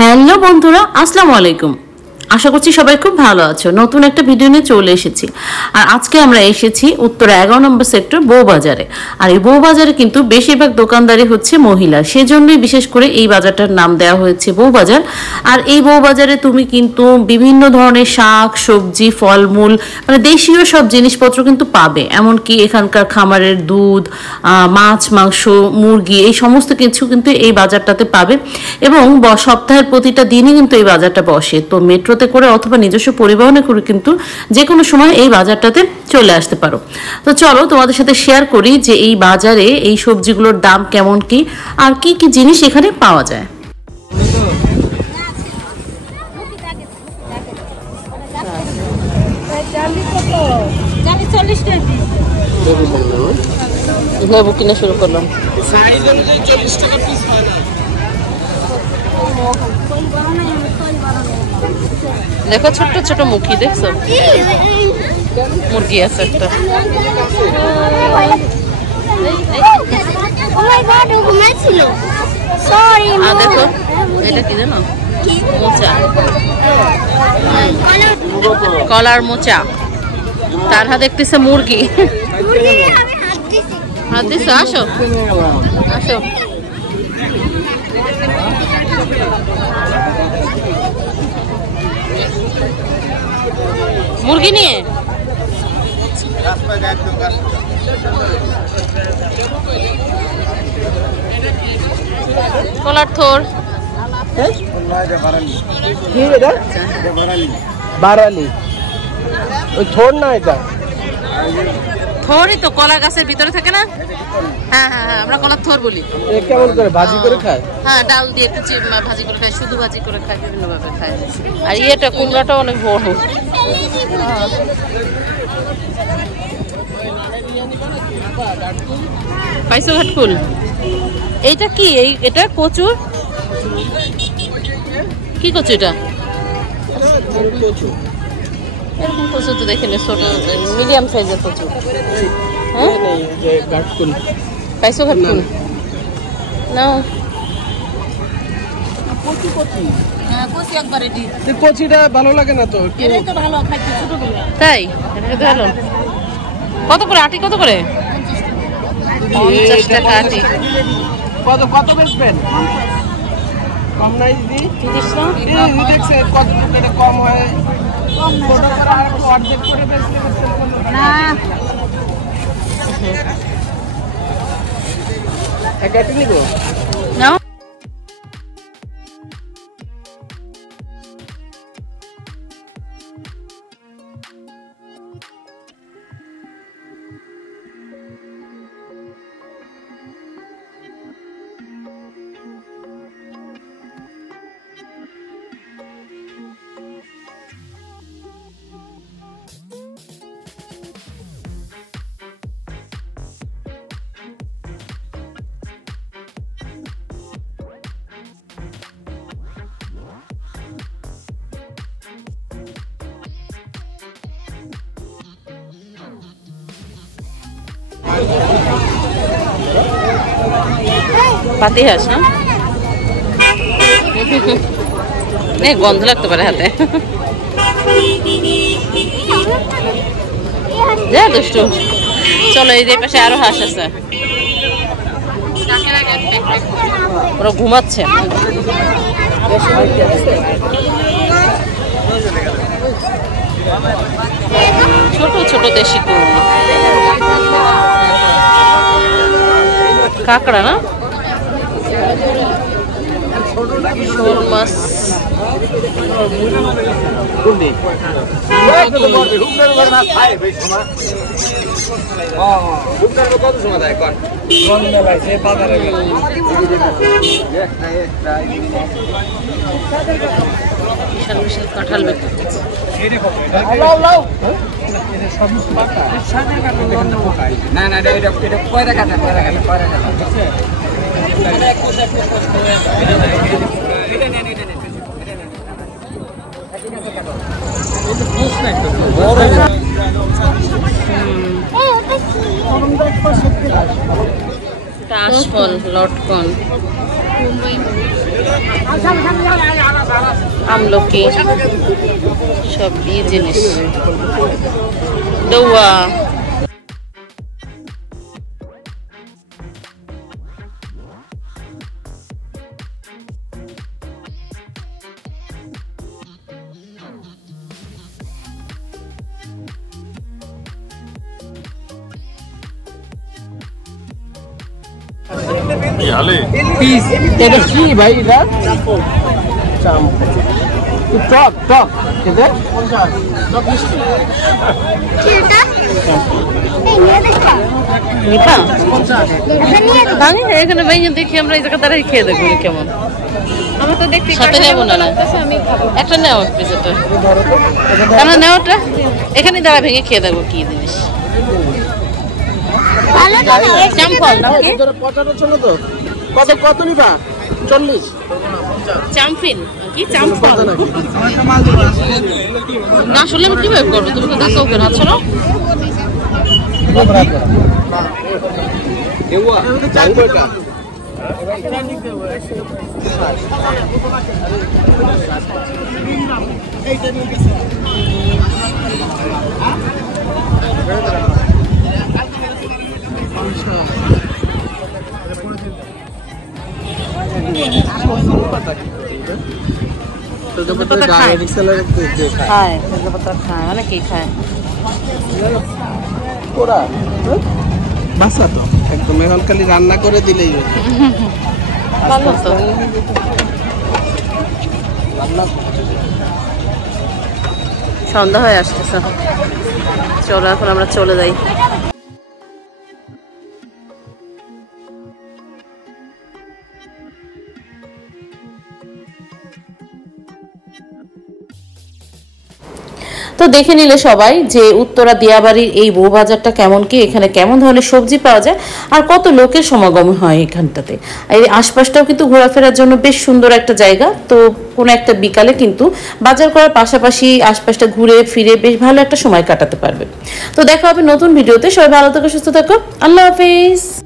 Hello বন্ধুরা, আসসালামু আলাইকুম। আশা করছি সবাই খুব ভালো আছো। নতুন একটা ভিডিও নিয়ে চলে এসেছি। আর আজকে আমরা এসেছি উত্তর 11 নম্বর সেক্টর বউবাজারে। আর এই বউবাজারে কিন্তু বেশিরভাগ দোকানদারি হচ্ছে মহিলা, সেজন্যই বিশেষ করে এই বাজারটার নাম দেওয়া হয়েছে বউবাজার। আর এই বউবাজারে তুমি কিন্তু বিভিন্ন ধরনের শাক সবজি ফলমূল মানে দেশীয় সব জিনিসপত্র কিন্তু পাবে। এমনকি এখানকার খামারের দুধ, মাছ মাংস মুরগি এই সমস্ত কিছু কিন্তু এই বাজারটাতে পাবে। এবং সপ্তাহের প্রতিটা দিনই কিন্তু এই বাজারটা বসে। তো মেট্রোতে করে অথবা নিজস্ব পরিবহনে করে কিন্তু যে কোনো সময় এই বাজারটাতে চলে আসতে পারো। তো চলো তোমাদের সাথে শেয়ার করি যে এই বাজারে এই সবজিগুলোর দাম কেমন কি আর কি কি জিনিস এখানে পাওয়া যায়। লেবু কিনে শুরু করলাম। দেখো ছোট্ট ছোট মুখী, দেখছো মুরগি আছে একটা। দেখো এটা কি জানো, মোচা, কলার মোচা। তার হাতে দেখতেছে মুরগি। হাত দিছো, আসো আসো। মুরগি নিয়ে কলার থোর, বারালি ওই থোর না, এটা থোরই তো কলা গাছের ভিতরে থাকে না। হ্যাঁ হ্যাঁ হ্যাঁ, আমরা কলার থোর বলি। কেমন করে ভাজি করে খায়? হ্যাঁ, ডাল দিয়ে একটু ভাজি করে খায়, শুধু ভাজি করে খায়, বিভিন্ন ভাবে খায়। আর ইয়েটা কুমড়াটা অনেক বড়। পাইছো ঘাটফুল? এইটা কি? এটা কচুর? কি কচু এটা? এরকম কচু তো দেখিনি, ছোট মিডিয়াম সাইজের কচু। হ্যাঁ, পাইছো ঘাটফুল? না, কচিটা ভালো লাগে না তো। তাই ভালো। কত করে আটি? কত করে? 50 টাকা আটি। কত বেচবেন? কম নাই দিদি? দেখছে কত টাকা কম হয়। অর্ধেক করে বেচলে একাটি নিব না। পাতি হাঁস না? গন্ধ লাগতে পারে হাতে। যা দুষ্টু। চলো, এই যে পাশে আরো হাঁস আছে, ওরা ঘুমাচ্ছে। ছোট ছোট দেশি কুমির, কাঁকড়া না, শোল মাছ। বিশাল বিশাল কাঁঠাল বিক্রি করছে। না না, এটা কয়টা কাটা, কয়টা কাটা, কয়টা কাটা। কাশফল, লটকন, আমলকি, সব এই জিনিস, দৌয়া। পিস এটা কি ভাই? এটা টক টক এটা জানি না, এখানে ভাইয়া দেখি আমরা এই জায়গা দাঁড়িয়ে খেয়ে দেখবো কেমন। আমি তো দেখতে সাথে নেবো না, আমি খাবো। একটা নেও প্লিজ, এটা কেন নেওয়াটা এখানে দাঁড়া ভেঙে খেয়ে দেখবো কি জিনিস। চাম্পল নাকি? কত কত নিবা? 40 চাম্পিন কি চাম্পল না? আসলে আমি কিভাবে করবো? তুমি তো দেখো ওকে হাত ছড়ো। খায় তেজপাতা, খায় অনেকেই খায়। বাসা তো একদম এখন খালি রান্না করে দিলেই ভালো তো। সন্ধ্যা হয়ে আসতেছে, চলো এখন আমরা চলে যাই। তো দেখে নিলে সবাই যে উত্তরা দিয়াবাড়ির এই বউবাজারটা কেমন, কি এখানে কেমন ধরনের সবজি পাওয়া যায় আর কত লোকের সমাগম হয় এখানটাতে। এই আশপাশটাও কিন্তু ঘোরাফেরার জন্য বেশ সুন্দর একটা জায়গা। তো কোনো একটা বিকালে কিন্তু বাজার করার পাশাপাশি আশপাশটা ঘুরে ফিরে বেশ ভালো একটা সময় কাটাতে পারবে। তো দেখা হবে নতুন ভিডিওতে। সবাই ভালো থেকো, সুস্থ থাকো, আল্লাহ হাফেজ।